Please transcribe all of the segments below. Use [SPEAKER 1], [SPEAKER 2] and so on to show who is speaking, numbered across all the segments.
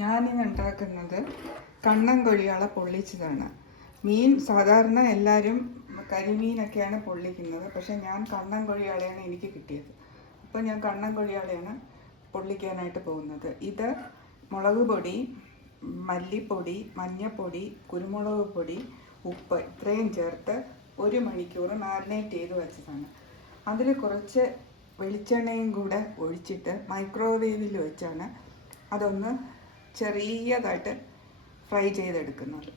[SPEAKER 1] ഞാനിന്ന് ഉണ്ടാക്കുന്നത് കണ്ണൻ കൊഴിയാള പൊള്ളിച്ചതാണ്. മീൻ സാധാരണ എല്ലാവരും കരിമീനൊക്കെയാണ് പൊള്ളിക്കുന്നത്. പക്ഷെ ഞാൻ കണ്ണൻ കൊഴിയാളയാണ് എനിക്ക് കിട്ടിയത്. അപ്പോൾ ഞാൻ കണ്ണൻ കൊഴിയാളയാണ് പൊള്ളിക്കാനായിട്ട് പോകുന്നത്. ഇത് മുളക് പൊടി മല്ലിപ്പൊടി മഞ്ഞൾപ്പൊടി കുരുമുളക് പൊടി ഉപ്പ് ഇത്രയും ചേർത്ത് ഒരു മണിക്കൂർ മാരിനേറ്റ് ചെയ്ത് വെച്ചതാണ്. അതിൽ കുറച്ച് വെളിച്ചെണ്ണയും കൂടെ ഒഴിച്ചിട്ട് മൈക്രോവേവിൽ വെച്ചാണ് അതൊന്ന് ചെറിയതായിട്ട് ഫ്രൈ ചെയ്തെടുക്കുന്നത്.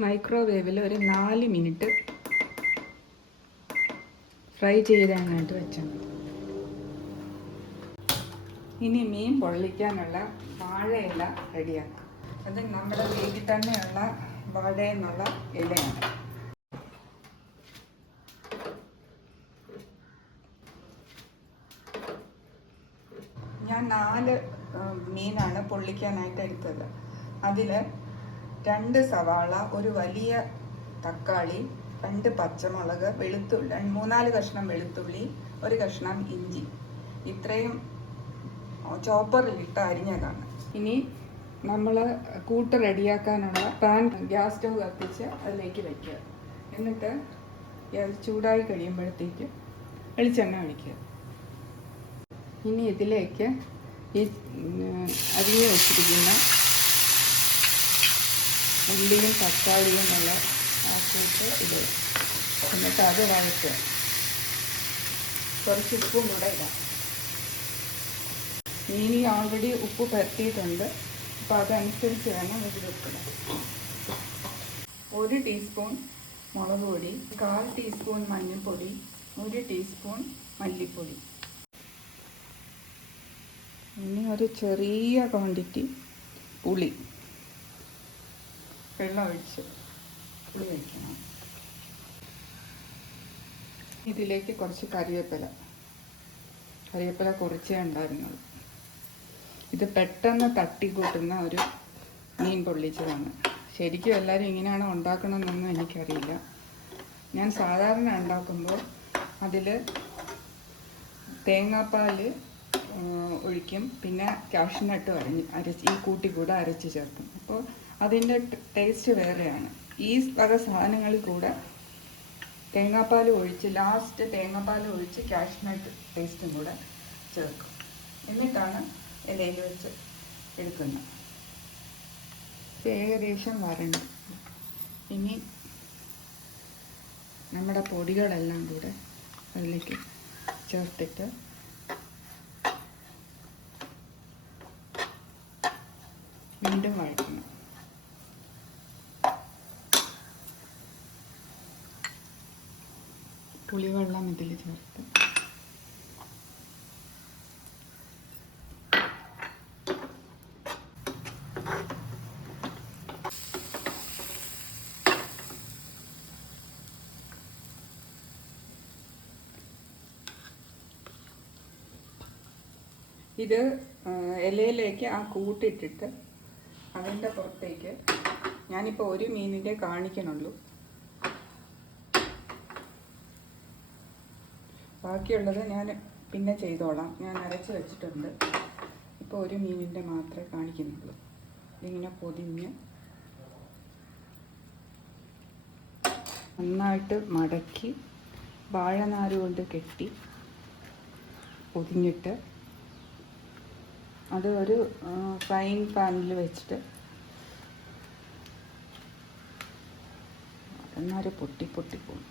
[SPEAKER 1] മൈക്രോവേവിൽ ഒരു നാല് മിനിറ്റ് ഫ്രൈ ചെയ്താനായിട്ട് വെച്ചാൽ മതി ഇനി മീൻ പൊള്ളിക്കാനുള്ള വാഴയില റെഡിയാക്കാം. അത് നമ്മുടെ വീട്ടിൽ തന്നെയുള്ള വാഴയെന്നുള്ള ഇലയാണ്. ഞാൻ നാല് മീനാണ് പൊള്ളിക്കാനായിട്ട് എടുത്തത്. അതിൽ രണ്ട് സവാള ഒരു വലിയ തക്കാളി രണ്ട് പച്ചമുളക് വെളുത്തുള്ളി മൂന്നാൽ കഷ്ണം വെളുത്തുള്ളി ഒരു കഷ്ണം ഇഞ്ചി. ഇത്രയും ചോപ്പറിലിട്ട് അരിഞ്ഞതാണ്. ഇനി നമ്മൾ കൂട്ട് റെഡിയാക്കാനുള്ള പാൻ ഗ്യാസ് സ്റ്റവ് കത്തിച്ച് അതിലേക്ക് വയ്ക്കുക എന്നിട്ട് ചൂടായി കഴിയുമ്പോഴത്തേക്ക് വെളിച്ചെണ്ണ ഒഴിക്കുക. ഇനി ഇതിലേക്ക് ഈ അരിഞ്ഞ് വെച്ചിരിക്കുന്ന ഉള്ളിയും തക്കാളിയും ഉള്ള ആക്കിയിട്ട് ഇടുക. എന്നിട്ട് അത് വഴറ്റുക. കുറച്ച് ഉപ്പും കൂടെ ഇടാം. മീനി ഓൾറെഡി ഉപ്പ് പരത്തിയിട്ടുണ്ട്. അപ്പോൾ അതനുസരിച്ച് വേണം ഇത് വെക്കണം ഒരു ടീസ്പൂൺ മുളക് പൊടി കാൽ ടീസ്പൂൺ മഞ്ഞൾപ്പൊടി ഒരു ടീസ്പൂൺ മല്ലിപ്പൊടി. ഇനി ഒരു ചെറിയ ക്വാണ്ടിറ്റി പുളി. വെള്ളം ഒഴിച്ച് പുളി വയ്ക്കണം ഇതിലേക്ക് കുറച്ച് കറിവേപ്പില. കറിവേപ്പില കുറച്ചേ ഉണ്ടായിരുന്നുള്ളൂ ഇത് പെട്ടെന്ന് തട്ടിക്കൂട്ടുന്ന ഒരു മീൻ പൊള്ളിച്ചതാണ്. ശരിക്കും എല്ലാവരും ഇങ്ങനെയാണ് ഉണ്ടാക്കണമെന്നൊന്നും എനിക്കറിയില്ല. ഞാൻ സാധാരണ ഉണ്ടാക്കുമ്പോൾ അതിൽ തേങ്ങാപ്പാൽ ഒഴിക്കും. പിന്നെ കാഷ്നട്ട് അരഞ്ഞ് അരച്ച് ഈ കൂട്ടി കൂടെ അരച്ച് ചേർക്കും. അപ്പോൾ അതിന്റെ ടേസ്റ്റ് വേറെയാണ്. ഈ വക സാധനങ്ങളിൽ കൂടെ തേങ്ങാപ്പാൽ ഒഴിച്ച് ലാസ്റ്റ് തേങ്ങാപ്പാൽ ഒഴിച്ച് കാഷ്നട്ട് ടേസ്റ്റും കൂടെ ചേർക്കും. എന്നിട്ടാണ് ഇലയിൽ വെച്ച് എടുക്കുന്നത്. ഏകദേശം വരണ്ട്. ഇനി നമ്മുടെ പൊടികളെല്ലാം കൂടെ അതിലേക്ക് ചേർത്തിട്ട് വീണ്ടും വഴറ്റണം. പുളിവെള്ളം ഇതിൽ ചേർത്ത്. ഇത് ഇലയിലേക്ക് ആ കൂട്ടിട്ടിട്ട് അതിന്റെ പുറത്തേക്ക് ഞാനിപ്പോൾ ഒരു മീനിന്റെ കാണിക്കണുള്ളൂ. ബാക്കിയുള്ളത് ഞാൻ പിന്നെ ചെയ്തോളാം. ഞാൻ അരച്ച് വെച്ചിട്ടുണ്ട്. ഇപ്പോൾ ഒരു മീനിന്റെ മാത്രമേ കാണിക്കുന്നുള്ളൂ. ഇതിങ്ങനെ പൊതിഞ്ഞ് നന്നായിട്ട് മടക്കി വാഴനാരുകൊണ്ട് കെട്ടി പൊതിഞ്ഞിട്ട് അത് ഒരു ഫ്രൈയിങ് പാനിൽ വെച്ചിട്ട് എന്നാലും പൊട്ടി പൊട്ടി പോകും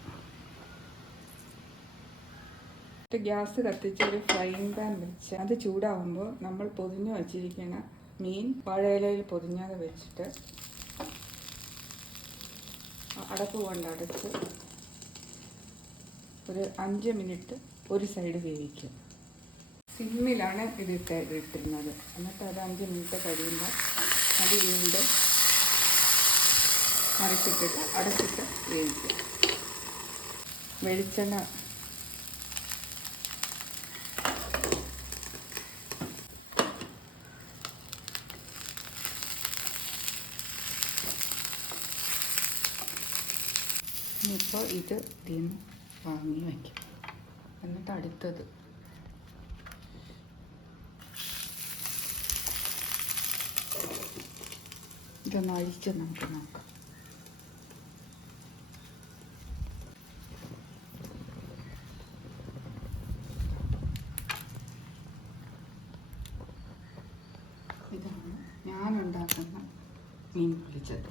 [SPEAKER 1] ഗ്യാസ് കത്തിച്ച് ഒരു ഫ്രൈങ് പാൻ വെച്ച് അത് ചൂടാവുമ്പോൾ നമ്മൾ പൊതിഞ്ഞ് വച്ചിരിക്കുന്ന മീൻ വാഴയിലയിൽ പൊതിഞ്ഞത് വെച്ചിട്ട് അടപ്പ് കൊണ്ട് അടച്ച് ഒരു അഞ്ച് മിനിറ്റ് ഒരു സൈഡ് വേവിക്കും. സിമ്മിലാണ് ഇത് ഇട്ട് ഇട്ടിരുന്നത്. എന്നിട്ട് അത് അഞ്ച് മിനിറ്റ് കഴിയുമ്പോൾ അത് വീണ്ടും മറിച്ചിട്ടിട്ട് അടച്ചിട്ട് വേവിക്കുക. വെളിച്ചെണ്ണ ഇനിയിപ്പോൾ ഇത് ഇതിൽ നിന്ന് വാങ്ങി വയ്ക്കും എന്നിട്ട് അടുത്തത് ഇതൊന്ന് ഒഴിച്ച് നമുക്ക് നോക്കാം ഇതാണ് ഞാൻ ഉണ്ടാക്കുന്ന മീൻ പൊളിച്ചത്